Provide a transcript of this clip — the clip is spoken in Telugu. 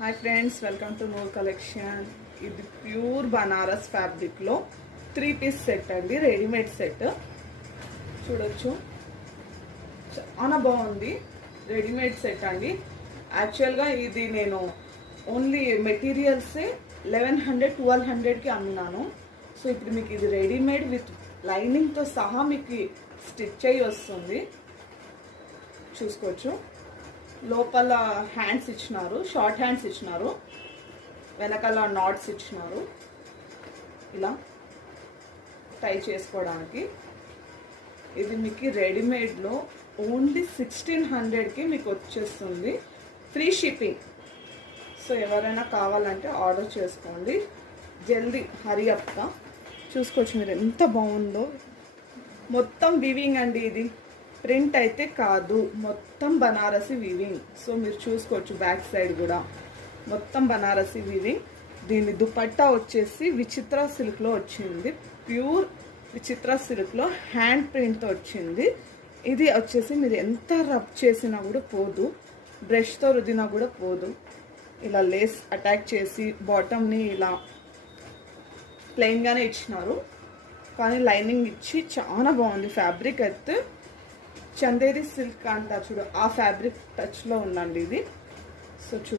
Hi friends, welcome to more collection. ఇది ప్యూర్ బనారస్ ఫ్యాబ్రిక్లో 3-పీస్ సెట్ అండి, రెడీమేడ్ సెట్. చూడొచ్చు, చాలా బాగుంది. రెడీమేడ్ సెట్ అండి. యాక్చువల్గా ఇది నేను ఓన్లీ మెటీరియల్సే 1100-1200కి అమ్మినాను. సో ఇప్పుడు మీకు ఇది రెడీమేడ్ విత్ లైనింగ్తో సహా మీకు స్టిచ్ అయ్యి వస్తుంది. చూసుకోవచ్చు. లోపల హ్యాండ్స్ ఇచ్చినారు, షార్ట్ హ్యాండ్స్ ఇచ్చినారు, వెనకాల నాట్స్ ఇచ్చినారు, ఇలా టై చేసుకోవడానికి. ఇది మీకు రెడీమేడ్లో ఓన్లీ 1600కి మీకు వచ్చేస్తుంది, ఫ్రీ షిప్పింగ్. సో ఎవరైనా కావాలంటే ఆర్డర్ చేసుకోండి, జల్దీ హరీ అప్గా. చూసుకోవచ్చు మీరు ఎంత బాగుందో. మొత్తం వీవింగ్ అండి, ఇది ప్రింట్ అయితే కాదు, మొత్తం బనారసి వీవింగ్. సో మీరు చూసుకోవచ్చు, బ్యాక్ సైడ్ కూడా మొత్తం బనారసి వీవింగ్. దీని దుపట్టా వచ్చేసి విచిత్ర సిల్క్లో వచ్చింది, ప్యూర్ విచిత్ర సిల్క్లో హ్యాండ్ ప్రింట్తో వచ్చింది. ఇది వచ్చేసి మీరు ఎంత రబ్ చేసినా కూడా పోదు, బ్రష్తో రుద్దినా కూడా పోదు. ఇలా లేస్ అటాక్ చేసి బాటమ్ని ఇలా ప్లెయిన్గానే ఇచ్చినారు, కానీ లైనింగ్ ఇచ్చి చాలా బాగుంది. ఫ్యాబ్రిక్ అయితే చందేరి సిల్క్ అంటారు చూడు, ఆ ఫ్యాబ్రిక్ టచ్లో ఉందండి ఇది. సో